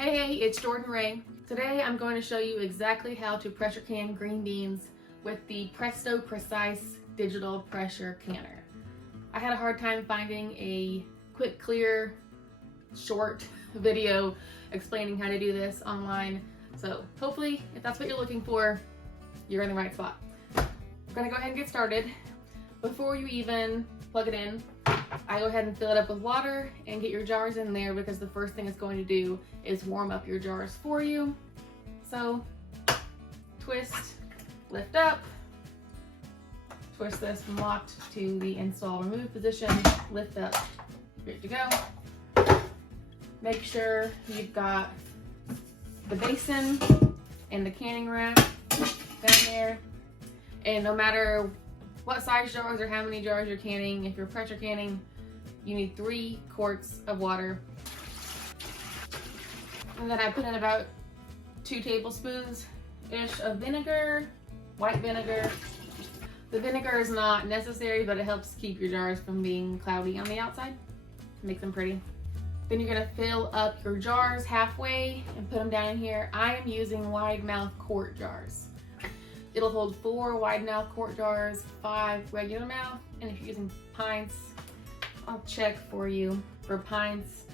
Hey, it's Jordan Ray. Today I'm going to show you exactly how to pressure can green beans with the Presto Precise Digital Pressure Canner. I had a hard time finding a quick, clear, short video explaining how to do this online. So hopefully, if that's what you're looking for, you're in the right spot. I'm gonna go ahead and get started. Before you even plug it in, I go ahead and fill it up with water and get your jars in there, because the first thing it's going to do is warm up your jars for you. So twist, lift up, twist this from locked to the install remove position, lift up, good to go. Make sure you've got the basin and the canning rack down there. And no matter what size jars or how many jars you're canning, if you're pressure canning, you need 3 quarts of water. And then I put in about 2 tablespoons-ish of vinegar, white vinegar. The vinegar is not necessary, but it helps keep your jars from being cloudy on the outside, make them pretty. Then you're gonna fill up your jars halfway and put them down in here. I am using wide mouth quart jars. It'll hold 4 wide mouth quart jars, 5 regular mouth, and if you're using pints, I'll check for you. For pints,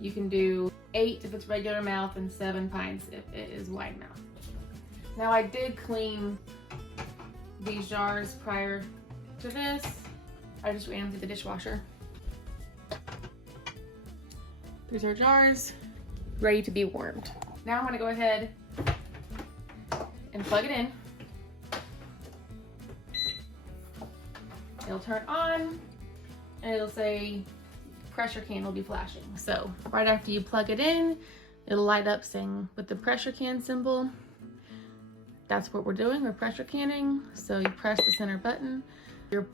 you can do 8 if it's regular mouth and 7 pints if it is wide mouth. Now I did clean these jars prior to this. I just ran them through the dishwasher. There's our jars, ready to be warmed. Now I'm gonna go ahead and plug it in. It'll turn on and it'll say pressure can will be flashing. So right after you plug it in, it'll light up saying with the pressure can symbol. That's what we're doing, we're pressure canning. So you press the center button.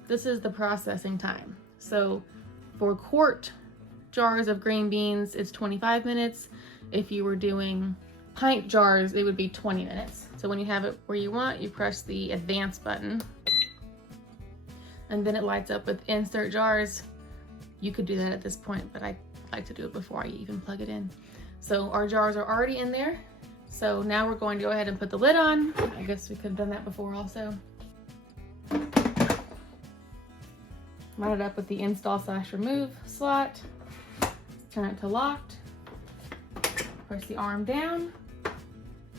This is the processing time. So for quart jars of green beans, it's 25 minutes. If you were doing pint jars, it would be 20 minutes. So when you have it where you want, you press the advance button, and then it lights up with insert jars. You could do that at this point, but I like to do it before I even plug it in. So our jars are already in there. So now we're going to go ahead and put the lid on. I guess we could have done that before also. Line it up with the install/remove slot. Turn it to locked. Press the arm down.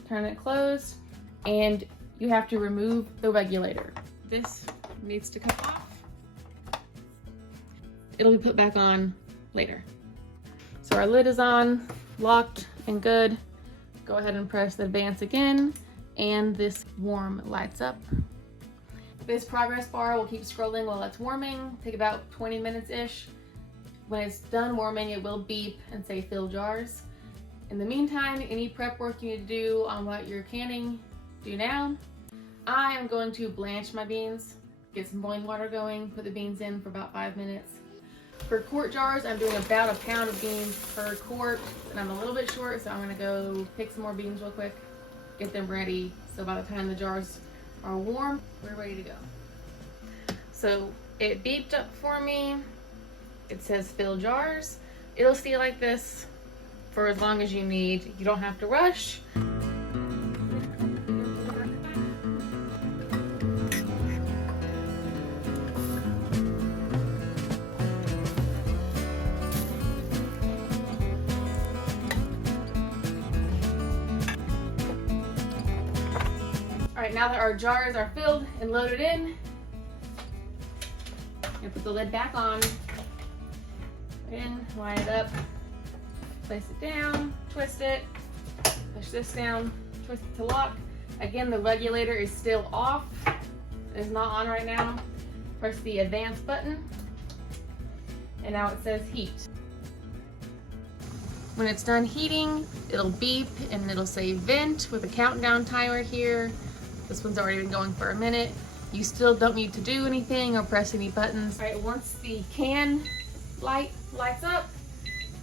Turn it closed. And you have to remove the regulator. This needs to come off. It'll be put back on later. So our lid is on, locked and good. Go ahead and press the advance again, and this warm lights up. This progress bar will keep scrolling while it's warming, take about 20 minutes-ish. When it's done warming, it will beep and say fill jars. In the meantime, any prep work you need to do on what you're canning, do now. I am going to blanch my beans, get some boiling water going, put the beans in for about 5 minutes. For quart jars, I'm doing about 1 pound of beans per quart, and I'm a little bit short, so I'm gonna go pick some more beans real quick, get them ready, so by the time the jars are warm, we're ready to go. So it beeped up for me. It says fill jars. It'll stay like this for as long as you need. You don't have to rush. All right, now that our jars are filled and loaded in, I'm gonna put the lid back on. In, line it up, place it down, twist it, push this down, twist it to lock. Again, the regulator is still off. It is not on right now. Press the advance button, and now it says heat. When it's done heating, it'll beep and it'll say vent with a countdown timer here. This one's already been going for a minute. You still don't need to do anything or press any buttons. All right, once the can lights up,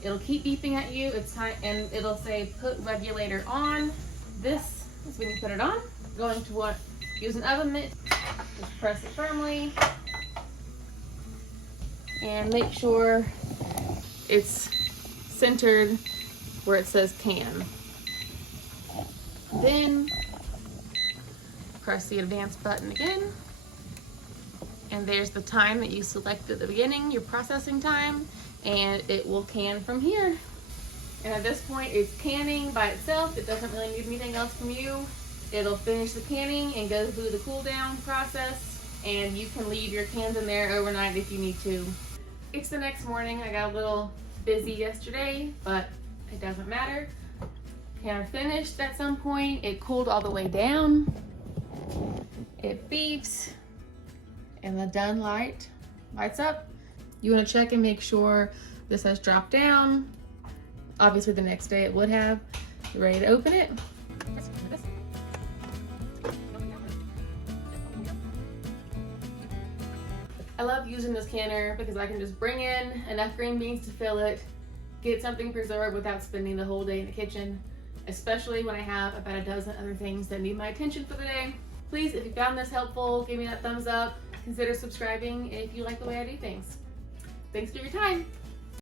it'll keep beeping at you. It's time, and it'll say put regulator on. This is when you put it on. Going to what? Use an oven mitt. Just press it firmly and make sure it's centered where it says can. Then press the advance button again. And there's the time that you selected at the beginning, your processing time, and it will can from here. And at this point, it's canning by itself. It doesn't really need anything else from you. It'll finish the canning and go through the cool down process, and you can leave your cans in there overnight if you need to. It's the next morning. I got a little busy yesterday, but it doesn't matter. Canner finished at some point. It cooled all the way down. It beeps, and the done light lights up. You want to check and make sure this has dropped down. Obviously the next day it would have. You're ready to open it. I love using this canner because I can just bring in enough green beans to fill it, get something preserved without spending the whole day in the kitchen, especially when I have about a dozen other things that need my attention for the day. Please, if you found this helpful, give me that thumbs up. Consider subscribing if you like the way I do things. Thanks for your time.